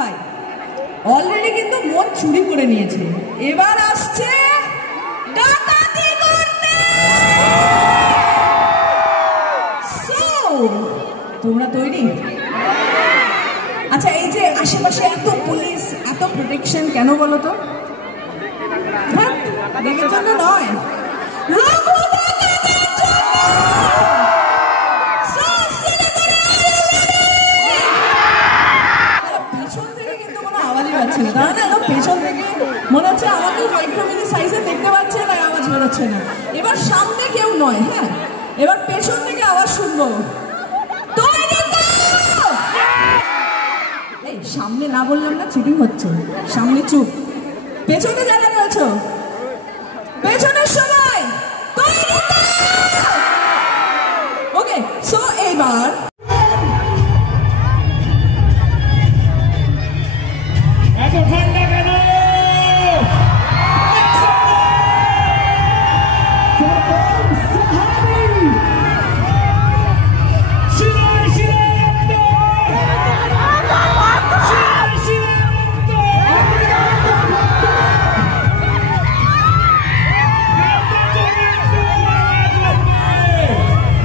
ভাই অলরেডি কিন্তু মন চুরি করে নিয়েছে, এবার আসছে ডাকাতি করতে। তোমরা তৈরি? আচ্ছা, এই যে আশেপাশে এত পুলিশ, এত প্রোটেকশন কেন বলো তো? হ্যাঁ, দেখের জন্য নয়, পেছন থেকে কিন্তু কোনো আওয়াজই পাচ্ছে না, তারা না একদম পেছন থেকে মনে হচ্ছে আমাকে মাইক্রোমিনি সাইজে দেখতে পাচ্ছে, তাই আওয়াজ বেরোচ্ছে না। এবার সামনে কেউ নয়, হ্যাঁ, এবার পেছন থেকে আওয়াজ শুনবো। সামনে না বললাম না, চিটিং হচ্ছে। সামনে চুপ, পেছনে যারা রয়েছে পেছনের সবাই ওকে। সো এইবার এত ঠান্ডা কেন?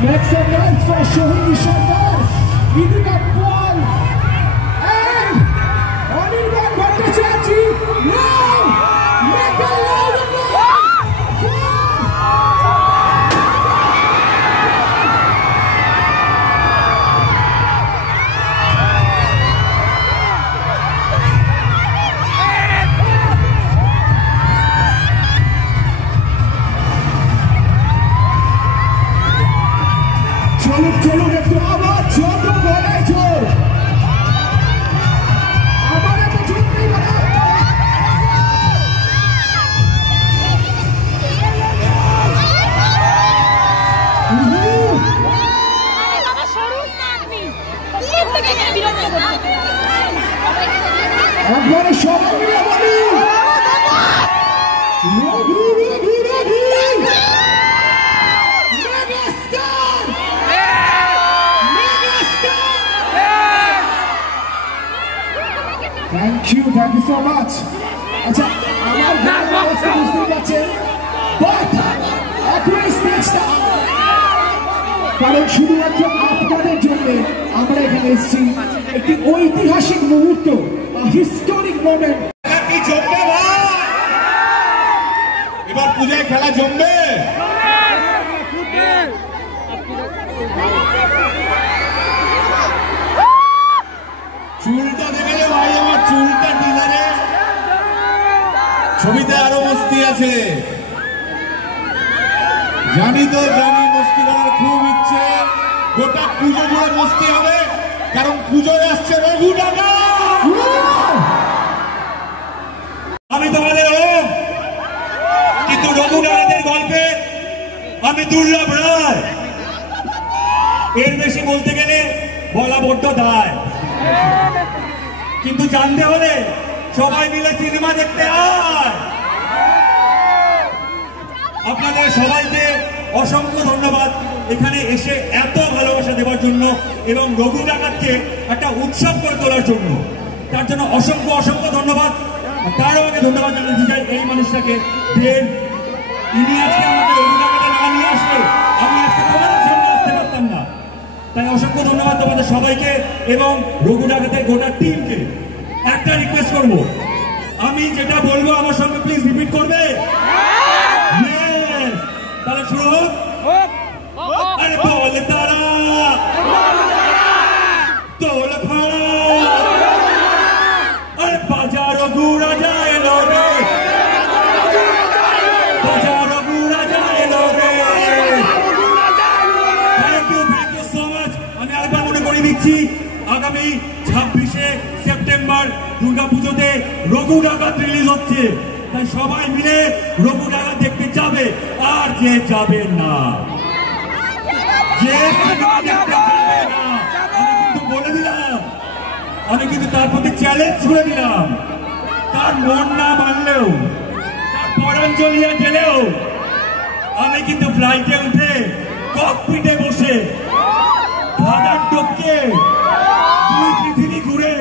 Make some noise for Shohini Sardar, giving a ball, and Anirban Bhattacharya, now, make a loud চলুন একটু আবার চন্দ্র বলে জোর আমার এত জোর নেই একবারে সবাই মিলে বলি Raghu Raghu Raghu Thank you so much. আচ্ছা, আমার অবস্থা বুঝতে পারছেন, বাট এখন স্টেজটা কারণ শুধুমাত্র আপনাদের জন্য আমরা এখানে এসেছি। একটি ঐতিহাসিক মুহূর্ত, হিস্টোরিক মোমেন্ট। কি জমবে ভাই? এবার পূজায় খেলা জমবে। চুলটা দেখলে ভাই, আমার চুলটা ডিজাইনে ছবিতে আরো মস্তি আছে। জানি তো, জানি মস্তি করার খুব ইচ্ছে। গোটা পুজো জুড়ে মস্তি হবে, কারণ পুজোয় আসছে রঘু ডাকা। আমি তোমাদের ওম, কিন্তু রঘু ডাকাতের গল্পে আমি দুর্লভ রায়। এর বেশি বলতে গেলে বলা বড্ড দায়, কিন্তু জানতে হলে সবাই মিলে সিনেমা দেখতে হয়। আপনাদের সবাইকে অসংখ্য ধন্যবাদ এখানে এসে এত ভালোবাসা দেওয়ার জন্য এবং রঘু ডাকাতকে একটা উৎসব করে তোলার জন্য। তার জন্য অসংখ্য অসংখ্য ধন্যবাদ। তারও আগে ধন্যবাদ জানাতে চাই এই মানুষটাকে, যে ইনি আজকে আমাদের রঘু ডাকাতে না নিয়ে আসলে আমি আজকে তোমাদের সামনে আসতে পারতাম না। তাই অসংখ্য ধন্যবাদ তোমাদের সবাইকে এবং রঘু ডাকাতের গোটা টিমকে। একটা রিকোয়েস্ট করবো, আমি যেটা বলবো আমার সঙ্গে প্লিজ রিপিট করবে। তাহলে শুরু হোক। আরে বল তারা তোল ভাড়া, আরে বাজার ঘুরা যায় লোরে, বাজার ঘুরা যায় লোরে। Thank you so much. আমি আরেকবার মনে করে দিচ্ছি, আগামী 26শে সেপ্টেম্বর দুর্গাপুজোতে রঘু ডাকাত রিলিজ হচ্ছে। তাই সবাই মিলে রঘু ডাকাত দেখতে যাবে। আর যে যাবে না, যে আমি কিন্তু বলে দিলাম, আমি কিন্তু তার প্রতি চ্যালেঞ্জ করে দিলাম, তার মন না মানলেও, তার পরাণ জ্বলিয়ে গেলেও আমি কিন্তু ফ্লাইটে উঠে ককপিটে বসে খাদার টপকে দুই পৃথিবী ঘুরে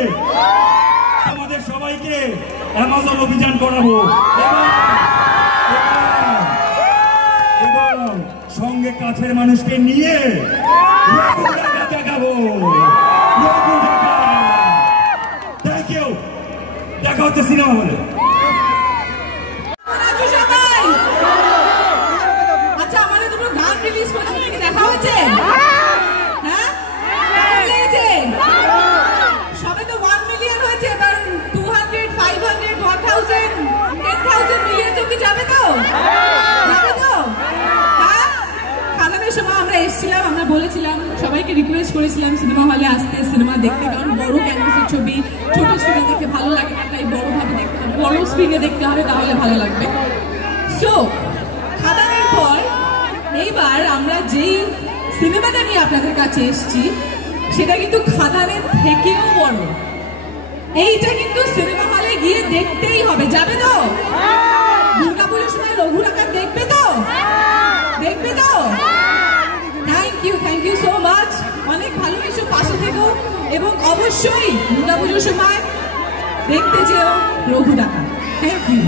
অ্যামাজন অভিযান করাবো এবং সঙ্গে কাছের মানুষকে নিয়ে দেখাবো। থ্যাংক ইউ, দেখা হচ্ছে সিনেমা হলে। আচ্ছা, আমাদের দুটো গান রিলিজ করেছিল, দেখা হয়েছে? হ্যাঁ, কেমন লেগেছে? সবে তো 1 মিলিয়ন হয়েছে, এবার 200, 500, 1000, 10,000 মিলিয়ন অব্দি যাবে তো? যাবে তো? হ্যাঁ, খাদানের সময় আমরা এসেছিলাম, আমরা বলেছিলাম, সবাইকে রিকোয়েস্ট করেছিলাম সিনেমা হলে আসতে, সিনেমা দেখতে, কারণ বড় ক্যানভাসের ছবি ছোট স্ক্রিনে দেখতে ভালো লাগে না, তাই বড় ভাবে দেখতে হবে, বড় স্ক্রিনে দেখতে হবে, তাহলে ভালো লাগবে। সো খাদানের পর এইবার আমরা যেই সিনেমাটা নিয়ে আপনাদের কাছে এসেছি সেটা কিন্তু খাদানের থেকেও বড়। এইটা কিন্তু সিনেমা হলে গিয়ে দেখতেই হবে, যাবে তো? দুর্গাপুজোর সময় রঘু ডাকাত দেখবে তো? দেখবে তো? থ্যাংক ইউ সো মাচ, অনেক ভালোবেসো, পাশে থেকো এবং অবশ্যই দুর্গাপুজোর সময় দেখতে যেও রঘু ডাকাত। Thank you.